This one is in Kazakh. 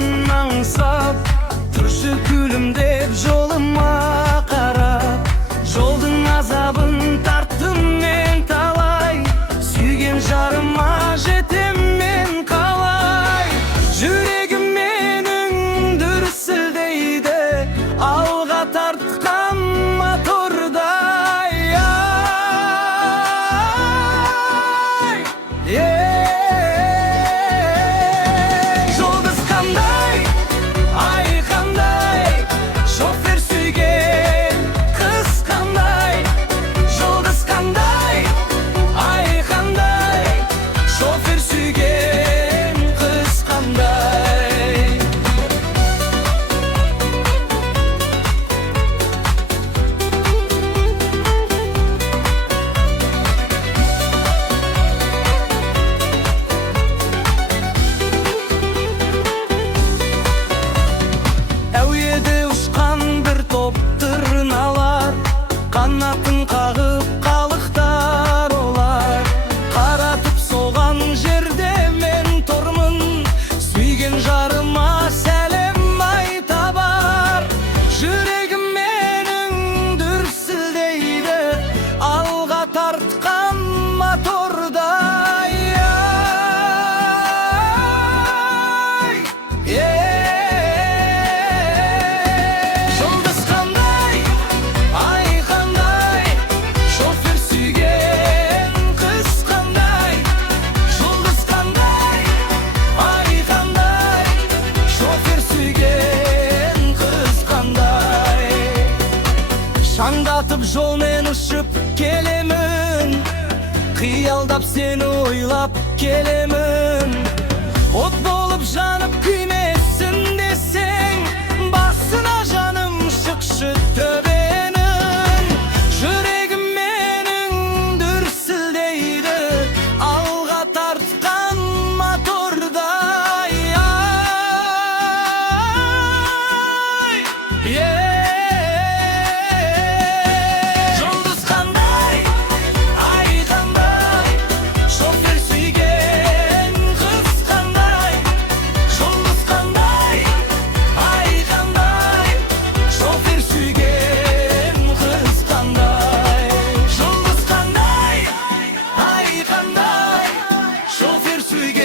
жолдан аңсап, тұршы күлім деп жолыма қарап. Жолдың азабын тарттым мен талай, сүйген жарыма жетем мен қалай. Жүрегім менің дүрсілдейді, алға тартқан мотордай. Жұлдыз қандай, ай қандай, шофер сүйген қыз қандай. Жұлдыз қандай, ай қандай, шофер сүйген қыз қандай. Әуеде ұшқан бір топ тырналар, қанатын қағып қалықтар олар. Қаратып соған жерде мен тұрмын, сүйген жарыма сәлем айтабар. Жүрегім менің дүрсілдейді, алға тартқан мотордай. Жұлдыз қандай, ай қандай, шофер сүйген қыз қандай. Жұлдыз қандай, ай қандай, шофер сүйген қыз қандай. Шаңдатып жолмен ұшып келемін, қиялдап сені ойлап келемін. От болып жанып күймесін десең, басына жаным шықшы төбенің. Жүрегім менің дүрсілдейді, алға тартқан мотордай. Жұлдыз қандай, ай қандай, шофер сүйген қыз қандай. Жұлдыз қандай, ай қандай, шофер сүйген қыз қандай. Жұлдыз қандай, ай қандай, шофер сүйген